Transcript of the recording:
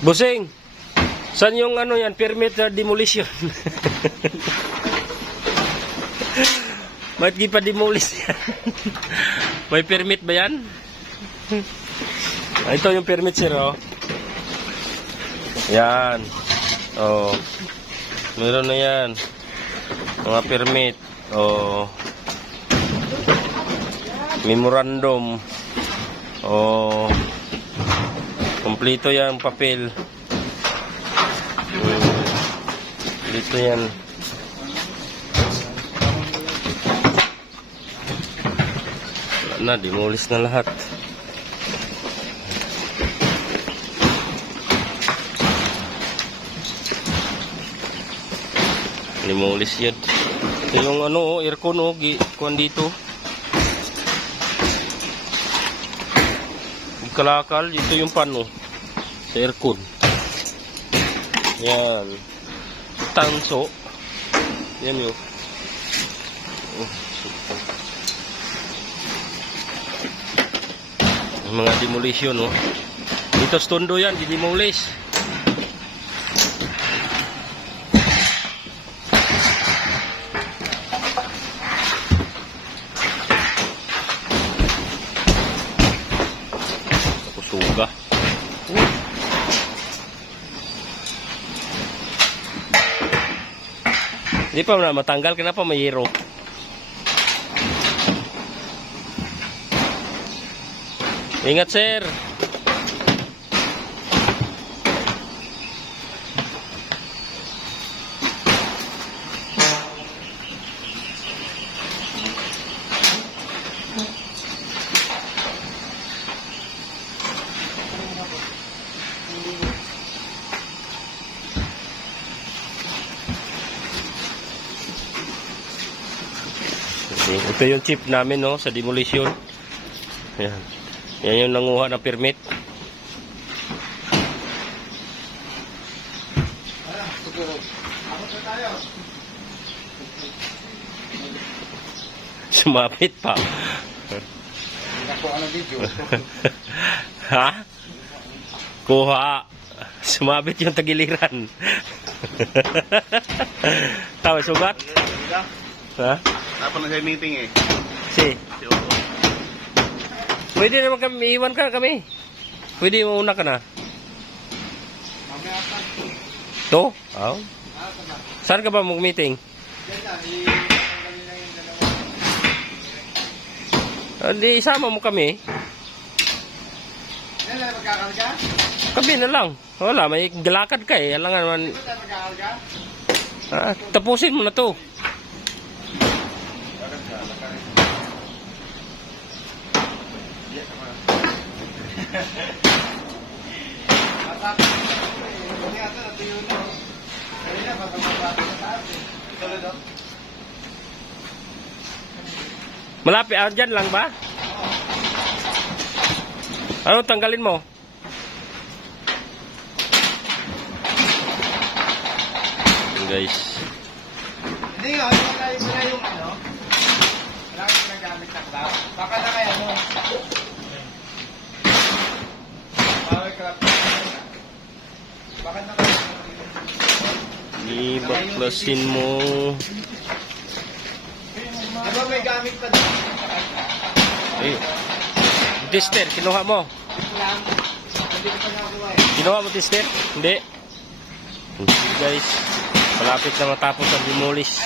Busing, saan yung ano yan, permit na demolition? Bakit di pa demolish yan? May permit ba yan? Ito yung permit, sir, oh. Yan. Oh. Meron na yan. Mga permit. Oh. Memorandum. Oh. Kompleto yan, papel. Kompleto yan. Wala na, demolish na lahat. Demolish yan. Ito yung ano, aircon, oh, kuhan dito. Kalakal, ito yung pano sa aircon. Yan. Tanso. Yan yun. Mga demolition, oh. Dito sa tondo yan, di-demolish. Suga. Hindi pa na matanggal, kenapa mayero? Ingat, sir. Ito yung chip namin, no, sa demolition. Yan. Yan yung nanguha ng permit. Sumapit pa. Ha? Kuha. Sumabit yung tagiliran. Tawa sugat? Ha? Apa nag-meeting eh? Si. Pwede naman kami, iwan ka kami. Pwede mauna ka na. To? Oh. Saan ka ba mag-meeting? Hindi, isama mo kami. Kami na lang. Wala, may galakad ka eh. Alangan naman. Tapusin mo na to. Malapit, dyan lang ba? Ano tanggalin mo? Guys. Hindi nga, wala yung ano. Wala kang nagamit na cloud. Baka na kaya mo. Power craft. Baka na kaya mo. Ibaklasin mo. Diba may gamit pa din? Eh, tester, kinuha mo. Hindi ko pa nakakuha eh. Kinuha mo tester? Hindi. Guys, malapit na matapos ang demolish.